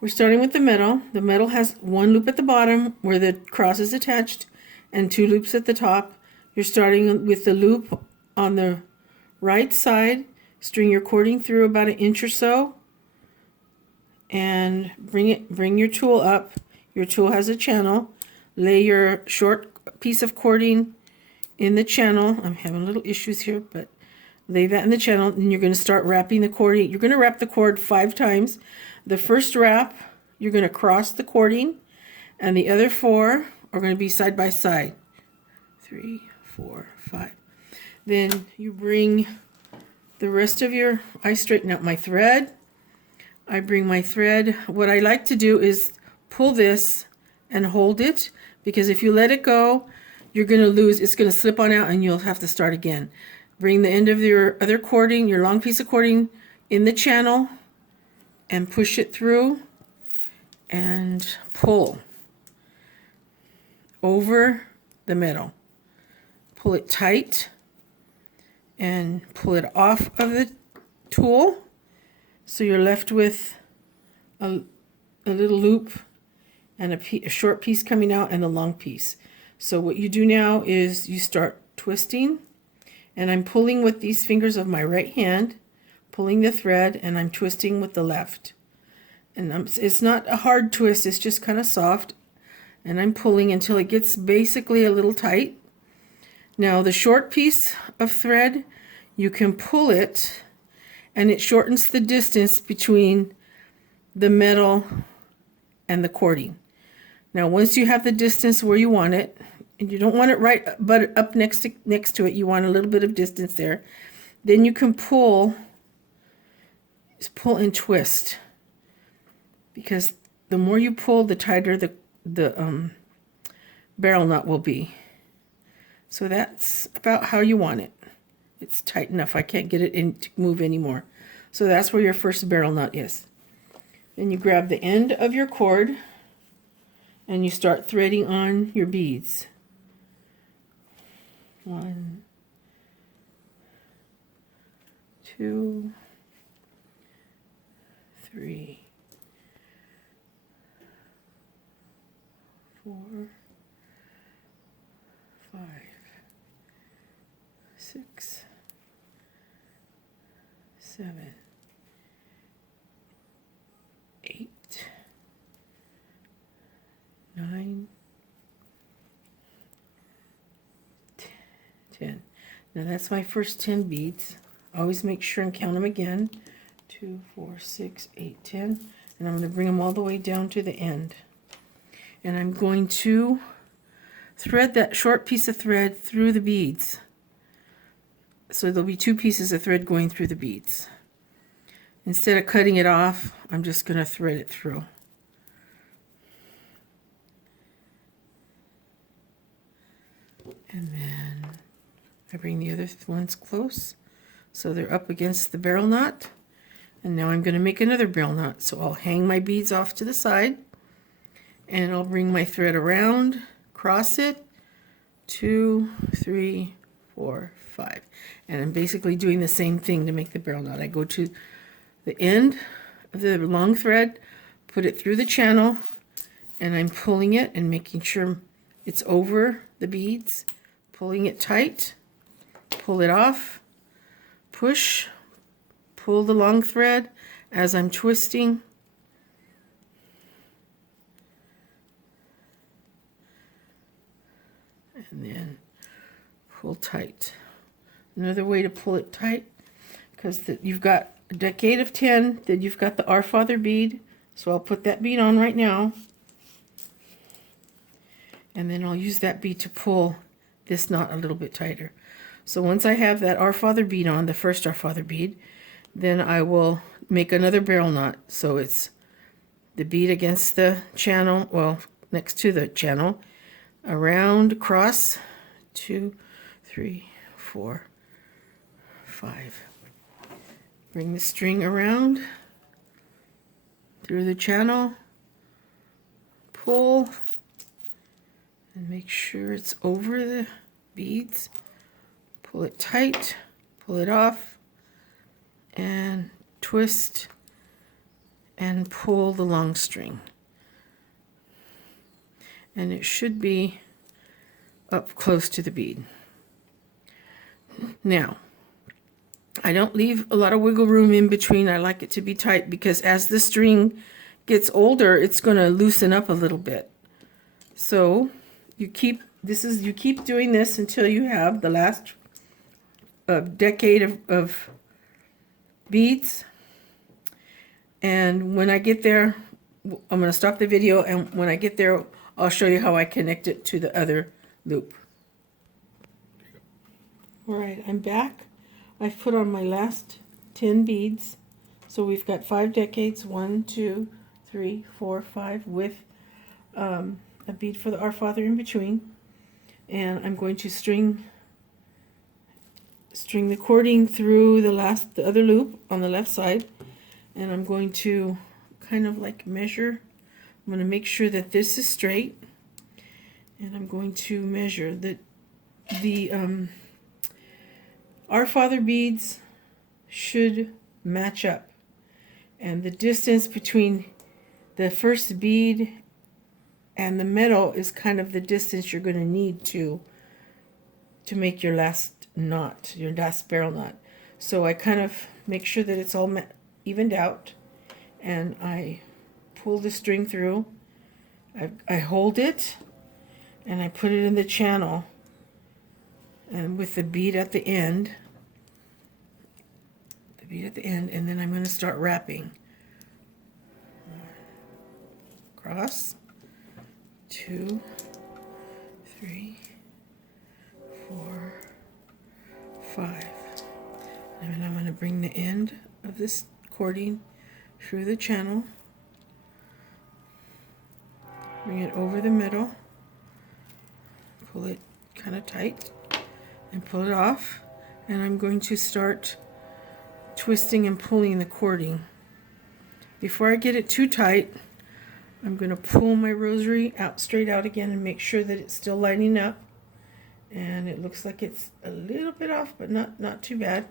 We're starting with the middle. The middle has one loop at the bottom where the cross is attached and two loops at the top. You're starting with the loop on the right side. String your cording through about 1 inch or so and bring your tool up. Your tool has a channel. Lay your short piece of cording in the channel. I'm having little issues here, but lay that in the channel, and you're going to start wrapping the cording. You're going to wrap the cord 5 times. The first wrap, you're going to cross the cording, and the other 4 are going to be side by side. 3, 4, 5. Then you bring the rest of your, I straighten out my thread. I bring my thread. What I like to do is pull this and hold it, because if you let it go, you're going to lose. It's going to slip on out and you'll have to start again. Bring the end of your other cording, your long piece of cording, in the channel and push it through and pull over the middle. Pull it tight and pull it off of the tool, so you're left with a little loop and a short piece coming out and a long piece. So what you do now is you start twisting, and I'm pulling with these fingers of my right hand, pulling the thread, and I'm twisting with the left. And it's not a hard twist, it's just kind of soft, and I'm pulling until it gets basically a little tight. Now the short piece of thread, you can pull it and it shortens the distance between the metal and the cording. Now once you have the distance where you want it, and you don't want it right but up next to it, you want a little bit of distance there, then you can pull and twist, because the more you pull, the tighter the barrel nut will be. So that's about how you want it. It's tight enough. I can't get it in to move anymore. So that's where your first barrel nut is. Then you grab the end of your cord and you start threading on your beads. 1, 2, 3, 4, 5, 6, 7, 8, 9, 10. Now that's my first 10 beads. Always make sure and count them again. 2, 4, 6, 8, 10. And I'm going to bring them all the way down to the end. And I'm going to thread that short piece of thread through the beads. So there'll be 2 pieces of thread going through the beads. Instead of cutting it off, I'm just going to thread it through. And then I bring the other ones close so they're up against the barrel knot. And now I'm going to make another barrel knot. So I'll hang my beads off to the side, and I'll bring my thread around, cross it, 2, 3, 4, 5. And I'm basically doing the same thing to make the barrel knot. I go to the end of the long thread, put it through the channel, and I'm pulling it and making sure it's over the beads, pulling it tight, pull it off, push, pull the long thread as I'm twisting, and then pull tight. Another way to pull it tight, because you've got a decade of 10, then you've got the Our Father bead, so I'll put that bead on right now, and then I'll use that bead to pull this knot a little bit tighter. So once I have that Our Father bead on, the first Our Father bead, then I will make another barrel knot. So it's the bead against the channel, well, next to the channel, around, across, 2, 3, 4, 5. Bring the string around through the channel, pull, and make sure it's over the beads. Pull it tight, pull it off, and twist and pull the long string. And it should be up close to the bead. Now, I don't leave a lot of wiggle room in between. I like it to be tight because as the string gets older, it's going to loosen up a little bit. So you keep doing this until you have the last decade of beads. And when I get there, I'm going to stop the video, and when I get there, I'll show you how I connect it to the other loop. All right, I'm back. I've put on my last 10 beads. So we've got 5 decades, 1, 2, 3, 4, 5, with a bead for Our Father in between. And I'm going to string the cording through the other loop on the left side. And I'm going to kind of like measure. I'm going to make sure that this is straight. And I'm going to measure the Our Father beads should match up, and the distance between the first bead and the middle is kind of the distance you're going to need to make your last knot, your last spiral knot. So I kind of make sure that it's all evened out, and I pull the string through. I hold it and I put it in the channel, and with the bead at the end, and then I'm going to start wrapping. 1, cross, 2, 3, 4, 5. And then I'm going to bring the end of this cording through the channel, bring it over the middle, pull it kind of tight, and pull it off. And I'm going to start twisting and pulling the cording. Before I get it too tight, I'm going to pull my rosary out straight out again and make sure that it's still lining up. And it looks like it's a little bit off, but not too bad.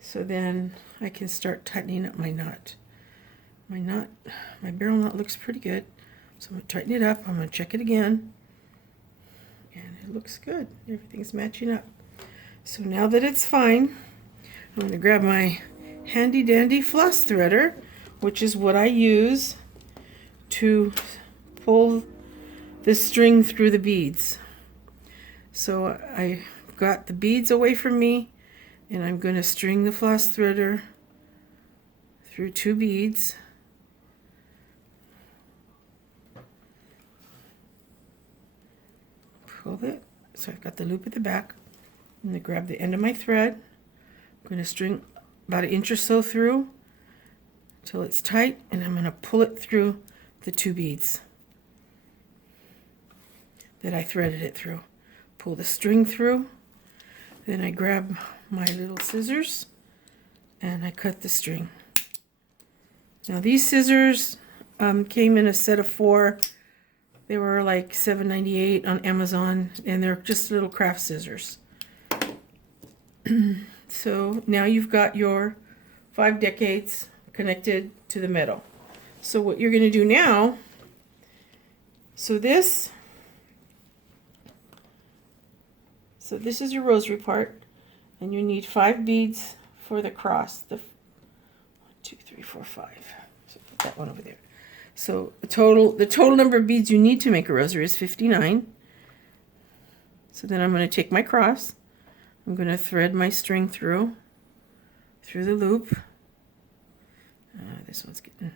So then I can start tightening up my knot. My barrel knot looks pretty good. So I'm going to tighten it up. I'm going to check it again. And it looks good. Everything's matching up. So now that it's fine, I'm going to grab my handy dandy floss threader, which is what I use to pull the string through the beads. So I got the beads away from me, and I'm going to string the floss threader through 2 beads. Pull it. So I've got the loop at the back. I'm going to grab the end of my thread. I'm going to string about 1 inch or so through until it's tight, and I'm going to pull it through the 2 beads that I threaded it through. Pull the string through, then I grab my little scissors and I cut the string. Now these scissors came in a set of 4. They were like $7.98 on Amazon, and they're just little craft scissors. So now you've got your 5 decades connected to the middle. So what you're going to do now, this is your rosary part, and you need 5 beads for the cross. 1, 2, 3, 4, 5. So put that one over there. So the total number of beads you need to make a rosary is 59. So then I'm going to take my cross. I'm going to thread my string through the loop. This one's getting,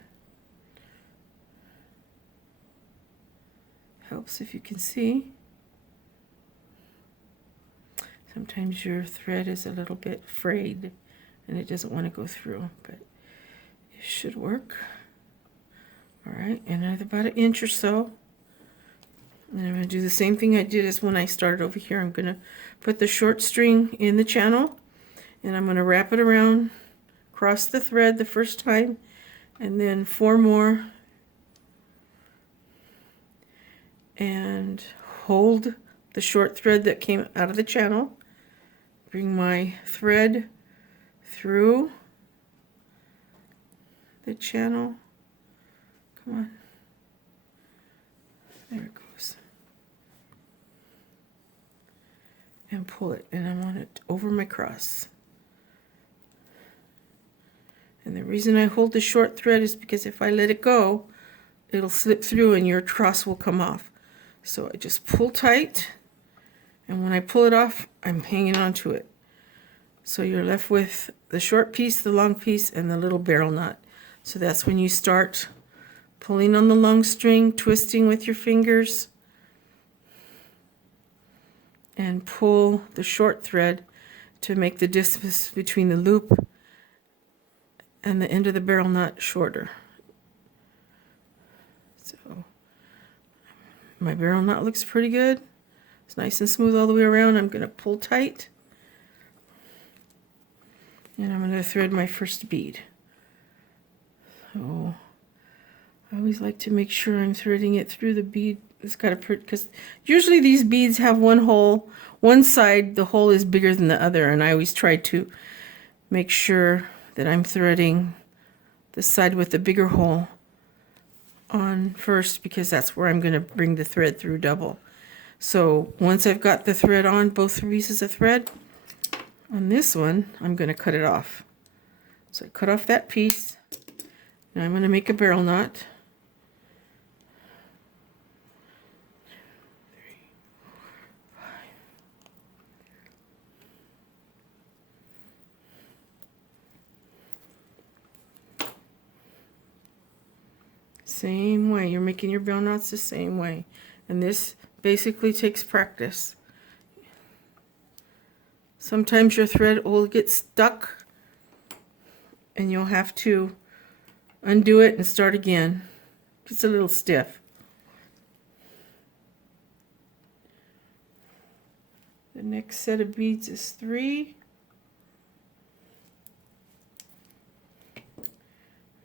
helps if you can see. Sometimes your thread is a little bit frayed and it doesn't want to go through, but it should work. All right, and about 1 inch or so. And I'm going to do the same thing I did as when I started over here. I'm going to put the short string in the channel, and I'm going to wrap it around, cross the thread the first time, and then 4 more, and hold the short thread that came out of the channel. Bring my thread through the channel. Come on. There it goes. And pull it, and I want it over my cross. And the reason I hold the short thread is because if I let it go, it'll slip through and your cross will come off. So I just pull tight, and when I pull it off, I'm hanging on to it. So you're left with the short piece, the long piece, and the little barrel knot. So that's when you start pulling on the long string, twisting with your fingers, and pull the short thread to make the distance between the loop and the end of the barrel knot shorter. So my barrel knot looks pretty good. It's nice and smooth all the way around. I'm going to pull tight, and I'm going to thread my first bead. So I always like to make sure I'm threading it through the bead. It's got to, because usually these beads have one hole, one side, the hole is bigger than the other, and I always try to make sure that I'm threading the side with the bigger hole on first, because that's where I'm going to bring the thread through double. So once I've got the thread on, both pieces of thread, on this one, I'm going to cut it off. So I cut off that piece. Now I'm going to make a barrel knot. Same way, you're making your barrel knots the same way. And this basically takes practice. Sometimes your thread will get stuck and you'll have to undo it and start again. It's a little stiff. The next set of beads is 3.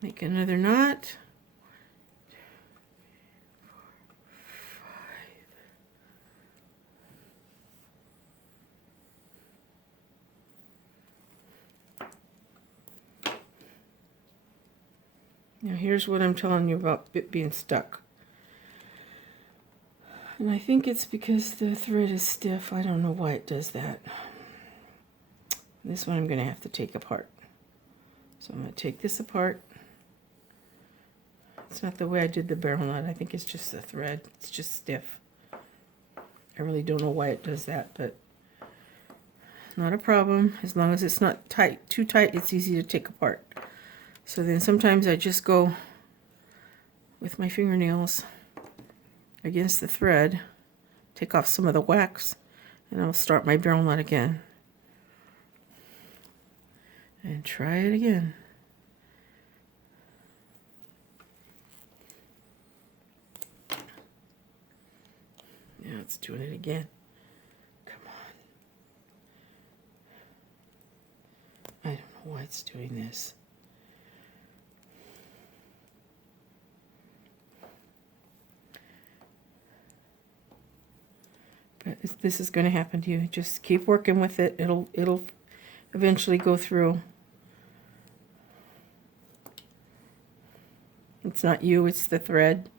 Make another knot. Now here's what I'm telling you about it being stuck. And I think it's because the thread is stiff. I don't know why it does that. This one I'm going to have to take apart. So I'm going to take this apart. It's not the way I did the barrel knot. I think it's just the thread. It's just stiff. I really don't know why it does that, but not a problem. As long as it's not tight, too tight, it's easy to take apart. So then sometimes I just go with my fingernails against the thread, take off some of the wax, and I'll start my barrel knot again. And try it again. Now it's doing it again. Come on. I don't know why it's doing this. But this is going to happen to you. Just keep working with it. It'll eventually go through. It's not you, it's the thread.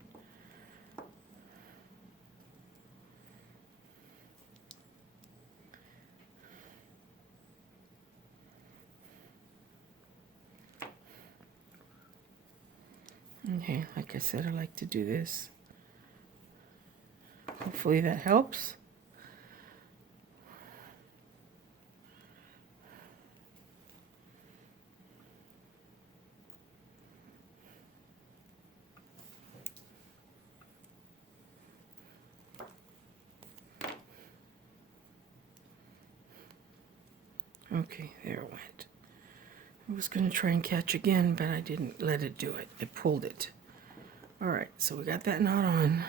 Okay, like I said, I like to do this. Hopefully that helps. Okay, there it went. I was going to try and catch again, but I didn't let it do it. I pulled it. All right, so we got that knot on.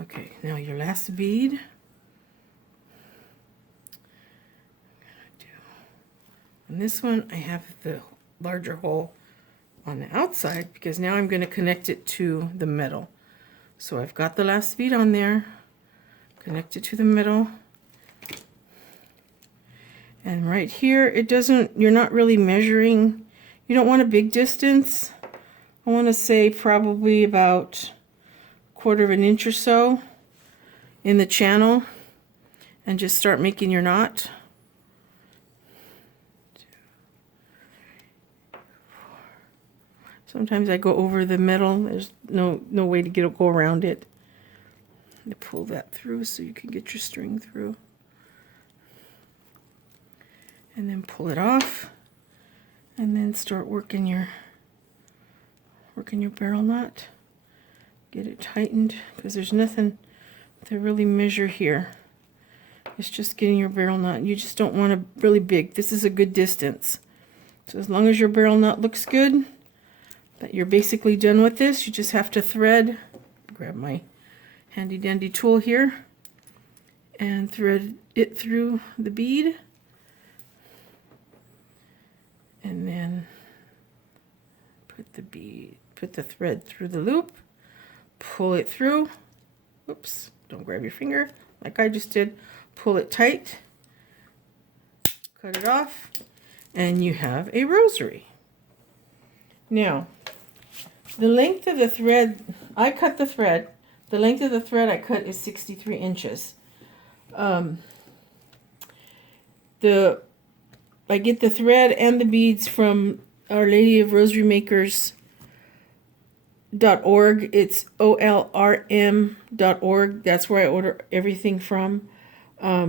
Okay, now your last bead. On this one, I have the larger hole on the outside because now I'm going to connect it to the middle. So I've got the last bead on there, connect it to the middle. And right here, it doesn't, you're not really measuring You don't want a big distance. I want to say probably about 1/4 of an inch or so in the channel, and just start making your knot. Sometimes I go over the metal. There's no way to go around it. You pull that through so you can get your string through. And then pull it off. And then start working your barrel knot. Get it tightened, because there's nothing to really measure here. It's just getting your barrel knot. You just don't want a really big. This is a good distance. So as long as your barrel knot looks good, that you're basically done with this, you just have to thread. Grab my handy dandy tool here and thread it through the bead. And then put the thread through the loop, pull it through. Oops, don't grab your finger like I just did. Pull it tight, cut it off, and you have a rosary. Now, the length of the thread, I cut the thread. The length of the thread I cut is 63 inches. I get the thread and the beads from Our Lady of Rosary Makers.org. It's olrm.org. That's where I order everything from. I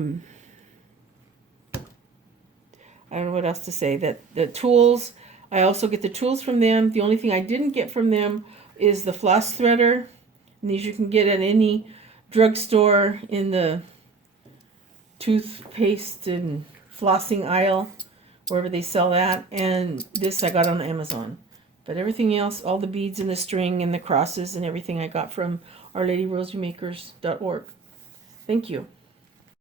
don't know what else to say. That the tools, I also get the tools from them. The only thing I didn't get from them is the floss threader. And these you can get at any drugstore in the toothpaste and flossing aisle, wherever they sell that. And this I got on Amazon. But everything else, all the beads and the string and the crosses and everything I got from Our Lady Rosary Makers.org. Thank you.